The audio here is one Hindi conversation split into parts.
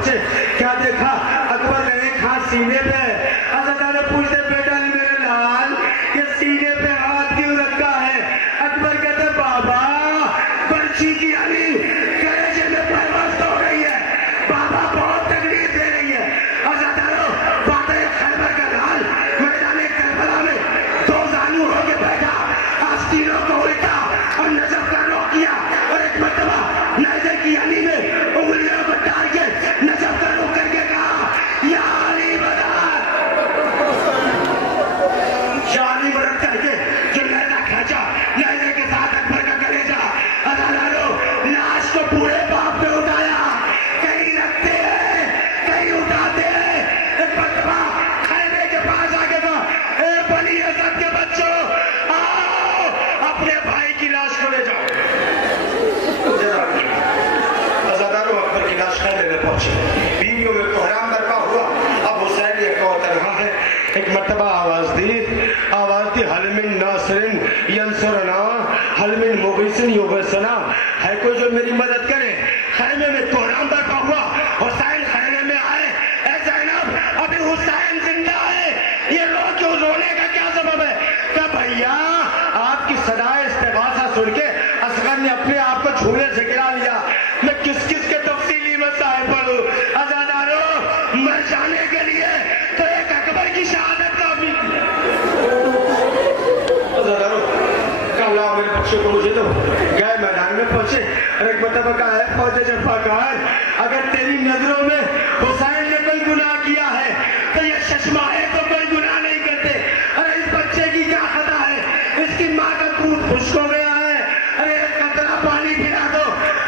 पहुंचे, क्या देखा? अकबर ने एक हाथ सीने पे, अज़ादारो पूछते बेटा मेरे लाल ये सीने पे हाथ क्यों रखा है? अकबर कहते बाबा बर्छी की अली कलेजे में पैवस्त हो गई है, बाबा बहुत तकलीफ दे रही है। अज़ादारो बातें खैबर का लाल मैदान करबला में दो जानू होके बैठा, आस्तीनों को उल्टा और नजर का रोक किया और एक मरतबा नजर की अली में उंगलियों को डाल के नजर का रोक करके कहा या अली बदर, या अली बदर करके जो लहजा खींचा, लहजे के साथ अकबर का कलेजा। अज़ादारो लाश को पूरे बाप पे उठाया, कहीं रखते हैं कहीं उठाते हैं। एक मरतबा खैमे के पास आके कहा ए बनी असद के बच्चों आओ अपने भाई की लाश को ले जाओ। अज़ादारो अकबर की लाश को लेने पहुंचे, बीवियों में कोहराम बरपा हुआ। अब हुसैन एक और तरह है, एक मरतबा आवाज दी हल मिन नासिरिन यंसुरना हल मिन मुगीसिन युगसना, है कोई जो मेरी मदद करे। खैमे में कोहराम बरपा हुआ, हुसैन खैमे में आए, ए ज़ैनब अभी हुसैन जिंदा है, ये रो क्यों, रोने का क्या सबब है? कहा भैया आपकी सदाए इस्तिग़ासा सुन के असगर ने अपने आप को झूले से गिरा लिया। मैं किस किस के तफसीली मसाइल पढ़ूं? अज़ादारो मर जाने के लिए तो एक अकबर की शहादत काफी। अज़ादारो कल्ला मेरे पक्षों को मुझे दो। गए मैदान में पहुंचे और एक मरतबा कहा है फौजे जफ़ाकार अगर तेरी नजरों में हुसैन ने कोई गुनाह किया है तो ये चश्माए तो कोई गुनाह नहीं करते। अरे इस बच्चे की क्या खता है, इसकी माँ का दूध खुश्क हो गया है, अरे एक कतरा पानी पिला दो।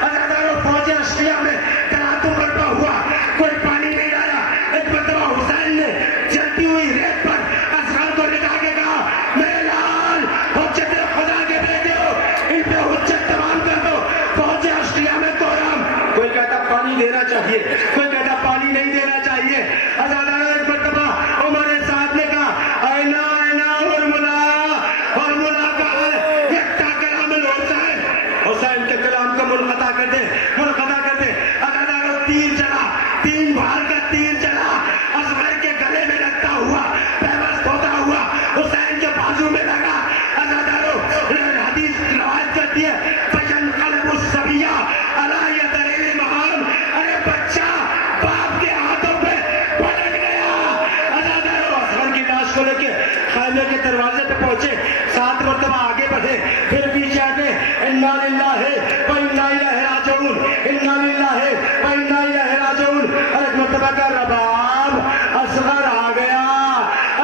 अज़ादारो फौजे अस्ट्रिया में तनातु बरपा हुआ, कोई पानी नहीं डाला। एक मरतबा हुसैन ने जलती हुई रेत पर असगर को निकाल के कहा मेरे लाल हुज्जत खुदा के बेटे हो, इन पे हुज्जत तमाम कर दो। फौजे अस्ट्रिया में कोहराम, कोई कहता पानी देना चाहिए, कोई कहता पानी नहीं देना चाहिए। अज़ादारो एक मरतबा उमर साहब ने कहा आईना आईना और मुला कहा है यक्ता कलाम हुसैन, हुसैन के कलाम को मुनक़ता कर दे, मुनक़ता कर दे। अज़ादारो तीर चला, 3 बार का तीर चला, असगर के गले में लगता हुआ पैवस्त होता हुआ हुसैन के बाजू में लगा। अज़ादारो हदीस रिवायत करती है फजन कल्बु सबिया अला यदरिल महाम, अरे बच्चा बाप के हाथों पे पलट गया। अज़ादारो असगर की लाश को लेके खैमे के दरवाजे पे पहुंचे, 7 मरतबा आगे बढ़े, फिर पीछे आके इन्ना लिल्लाहि व इन्ना इलैहि राजिऊन, इन्ना लिल्लाहि व इन्ना इलैहि राजिऊन। और एक मरतबा का रबाब असगर आ गया,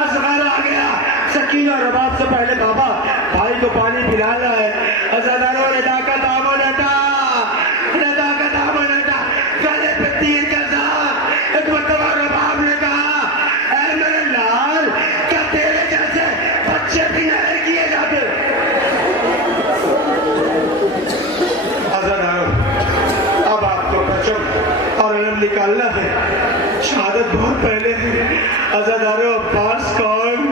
असगर आ गया। सकीना रबाब से पहले बाबा भाई को पानी पिलाना है। अज़ादारो रदा का दामन हटा, रदा का दामन हटा, गले पे तीर का दाग। एक मरतबा रबाब ने कहा ऐ मेरे लाल क्या तेरे जैसे बच्चे भी नहीं किए जाते? अज़ादारो अब आपको बचो और इल्म निकालना है, शहादत बहुत पहले है। अज़ादारो अब्बास कौन?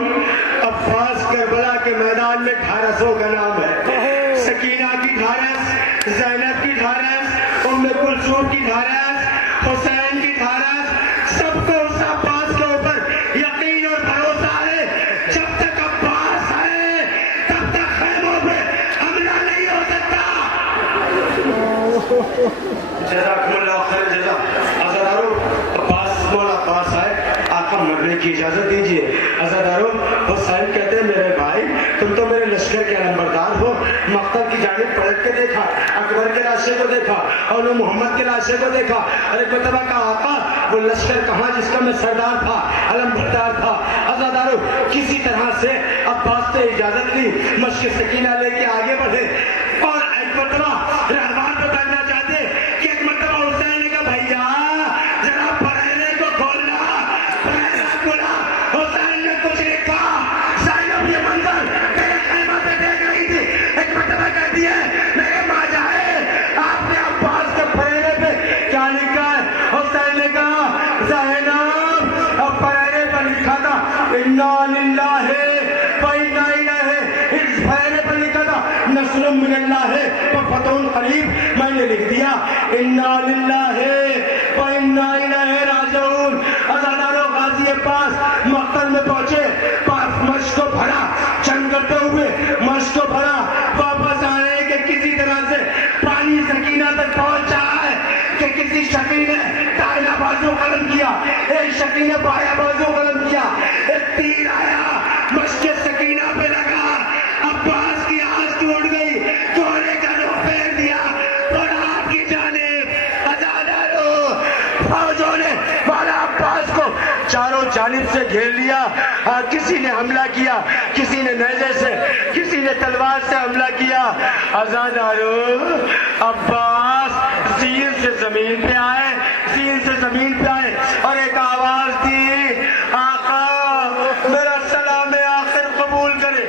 अब्बास करबला के मैदान में ढारसों का नाम है, सकीना की ढारस, ज़ैनब की ढारस, उम्मे कुलसूम की ढारस, हुसैन की ढारस। सबको उस अब्बास के ऊपर यकीन और भरोसा है। जब तक अब्बास है तब तक खैमों पे हमला नहीं हो सकता। जज़ाकुमुल्लाह खैर जज़ा। अज़ादारो अब्बास मौला अब्बास है, आका मरने की इजाजत दीजिए। अज़ादारो हुसैन कहते हैं मेरे भाई तुम तो मेरे लश्कर के नंबरदार हो। मक्तब की जानिब पलट के देखा, अकबर के लाशे को देखा और मोहम्मद के लाशे को देखा। अरे मरतबा का आका वो लश्कर कहाँ जिसका मैं सरदार था, अलमबरदार था। अज़ादारो किसी तरह से अब्बास से इजाजत ली, मश्क सकीना लेके आगे बढ़े और एक मरतबा रहमान पे बैठना चाहते कि एक मरतबा हुसैन ने कहा भैया जरा पहले को खोलना, पहला खुला। हुसैन ने कुछ नहीं कहा, ज़ैनब ये मंजर मेरे खैमा पे देख रही थी। एक मरतबा कहती है मेरे माँ जाए आपने अब्बास के पहले पे क्या लिखा है? हुसैन ने कहा ज़ैनब अब पहले पर लिखा था इन्ना लिल्लाहि व इन्ना इलैहि, इस पहले पर लिखा था नस्रुम मिनल्लाहि व फतहुन करीब। मैंने लिख दिया इन्ना लिल्लाहि व इन्ना इलैहि शकी ने दाहिना बाजू कलम किया, एक शकी ने बाया बाजू कलम किया, एक तीर आया मस्जिद सकीना पे लगा, अब्बास की आंख टूट गई, घोड़े का रुख फेर दिया और आपकी जानिब अजादारो फौजों ने मौला अब्बास को चारों जानिब से घेर लिया। किसी ने हमला किया, किसी ने नेज़े से, किसी ने तलवार से हमला किया। अजादारो अब्बास ज़ीन से जमीन पे आए, ज़ीन से जमीन पे आए और एक आवाज दी, आका मेरा सलाम आखिर कबूल करे,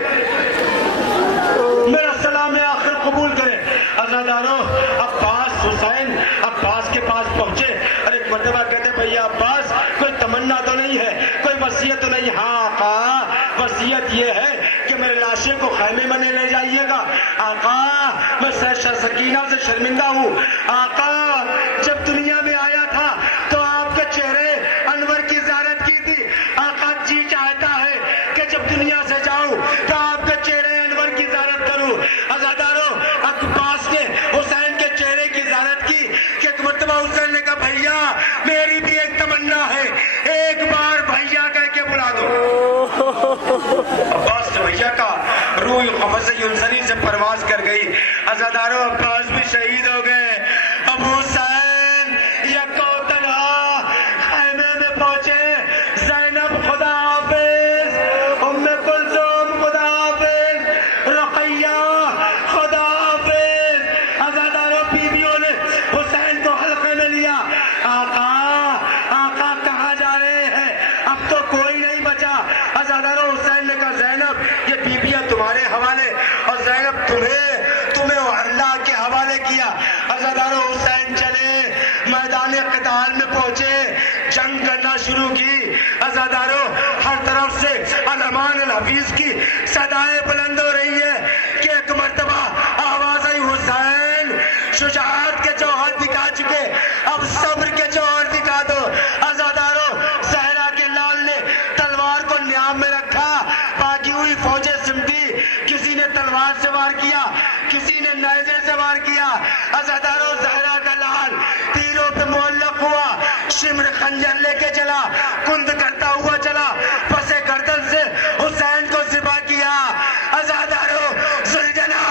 मेरा सलाम आखिर कबूल करे। अजादारो अब्बास हुसैन अब्बास के पास पहुंचे और एक मर्तबा कहते भैया अब्बास कोई तमन्ना तो नहीं है, कोई वसीयत तो नहीं? हाँ आका वसीयत ये है कि मेरे लाशे को खैमे में ले जाइएगा। आका मैं सकीना से शर्मिंदा हूँ। आका जब दुनिया में आया था तो आपके चेहरे अनवर की ज़ियारत की थी। आका जी चाहता है कि जब दुनिया से जाऊं तो आपके चेहरे अनवर की ज़ियारत करूं। अज़ादारो अब्बास ने हुसैन के चेहरे की ज़ियारत की कि एक मर्तबा हुसैन ने कहा भैया मेरी भी एक तमन्ना है, एक बार भैया कह के बुला दो। अब्बास ने भैया का रूह क़ब्ज़-ए-युनसरी से परवाज कर गई। अज़ादारो अब्बास भी शहीद हो गए। अब हुसैन यको तन्हा खैमे में पहुंचे। ज़ैनब खुदा हाफ़िज़, उम्मे कुलसूम खुदा हाफ़िज़, रुक़ैया खुदा हाफ़िज़। अज़ादारो बीवियों ने हुसैन को हल्के में लिया। आका आका कहाँ जा रहे हैं? अब तो कोई नहीं बचा। अज़ादारो हुसैन ने कहा ज़ैनब ये बीबियां तुम्हारे हवाले, और ज़ैनब तुम्हें अल्लाह के हवाले किया। अज़ादारो हुसैन चले, मैदान क़िताल में पहुंचे, जंग करना शुरू की। अज़ादारो हर तरफ से अल-अमान अल-हफीज़ की सदाएं बुलंद हो रही है कि एक मर्तबा आवाज आई हुसैन शुजाअत के जौहर दिखा चुके, अब सब्र के जौहर दिखा दो। अज़ादारो ज़हरा के लाल ने तलवार को न्याम में रखा, बाकी हुई फौजें सिमटी, किसी ने तलवार से वार किया, किसी ने नेज़े से वार किया। अज़ादारो ज़हरा का लाल तीरों पे मुअल्लक़ हुआ, शिम्र खंजर लेके चला, कुंद करता हुआ चला, पसे गर्दन से हुसैन को ज़िबा किया। अज़ादारो ज़ुलजना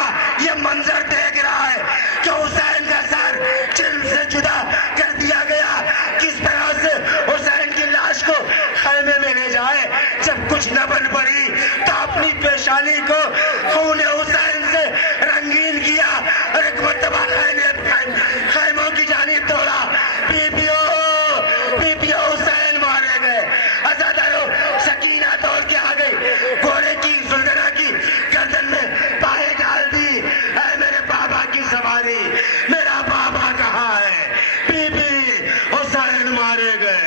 ये मंजर देख रहा है कि हुसैन का सर जिल्म से जुदा कर दिया गया। किस तरह से हुसैन की लाश को खैमे में ले जाए। जब कुछ न बन पड़ी तो अपनी पेशानी को खून हुसैन से रंगीन किया और एक मर्तबा खैमों की जानिब दौड़ा। बीबियों हुसैन मारे गए। अज़ादारो सकीना दौड़ के आ गई, घोड़े की ज़ुलजना की गर्दन में पाए डाल दी। ऐ मेरे बाबा की सवारी, मेरा बाबा कहाँ है? बीबी हुसैन मारे गए,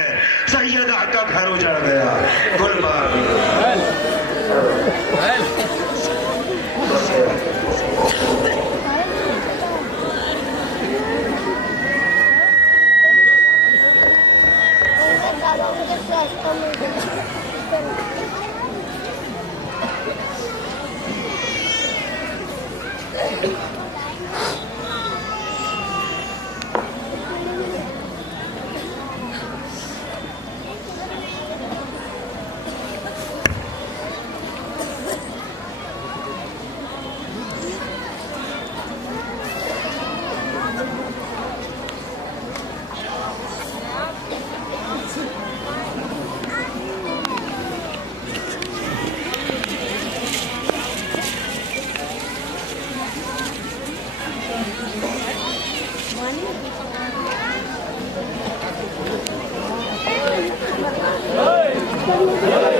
सैयदा का घर उजड़ गया। गुलबाग Hey!